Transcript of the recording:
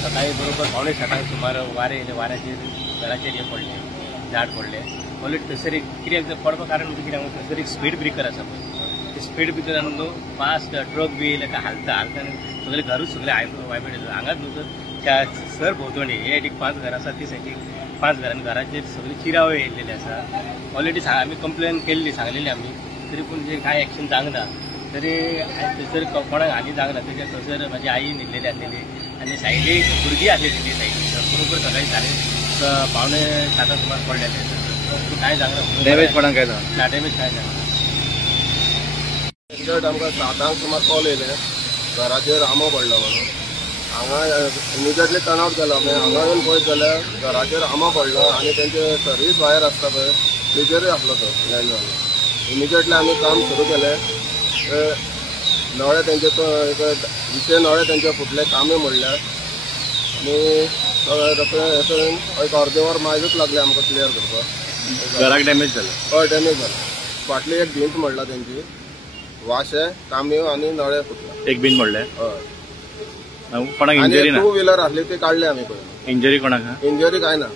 सकाळी बरोबर 5:30 सुमार वारे येयले, वाऱ्याचेर घराचेर हे पडले, झाड पडले. ऑलरेडी थंयसर कित्याक पडपा कारण म्हणजे कित्याक थंयसर एक स्पीड ब्रेकर आसा पळय, ते स्पीड ब्रेकरान न्हू फास्ट ट्रक बी येयले हालता सगळे घरूच सगळे वायब्रेट जाता. हांगाच न्हू तर सर भोंवतणी हे एक 5 घरां आसा ती सायडीक 5 घरांनी घराचेर सगळे चिरावे येयलेले आसा. ऑलरेडी आमी कंप्लेन केल्ली, सांगलेली आमी, तरी पूण जे कांय एक्शन जावंक ना. तरी थंयसर कोणाक हानी जावंक ना. तेच्या थंयसर म्हाजी आई न्हिदलेली आसलेली आनी सायडीक भुरगीं आसलेली ती सायडीक. बरोबर सकाळी 5:30 सुमार पडलेले. कांय जावंक ना. डॅमेज कोणाक काय जावं ना, डॅमेज कांय जावंक ना. आमकां 7 सुमार कॉल येयले घराचेर आंबो पडलो म्हणून. हांगा इमिजिएटली टर्न आवट केलो. हांगा येवन पळयत जाल्यार घराचेर आंबो पडलो आनी तेंचे सर्वीस वायर आसता पळय तेजेरूय आसलो तो लँडवायर. इमिजिएटली आमी काम सुरू केलें. नळे तेंचे 20 नळे तेंचे फुटले, कामे मोडल्यात आनी एक अर्दे वर मागीर लागले आमकां क्लियर करपाक. घराक डॅमेज जालें? हय, डॅमेज जालें. फाटली एक भिंत मोडला तेंची, वाशे, कांब्यो आनी नळे फुटला. एक बीन मोडलें? हय. कोणाक इंजरी ना? 2 व्हिलर आसली ती काडली आमी पळय. इंजरी कोणाक? इंजरी काय ना.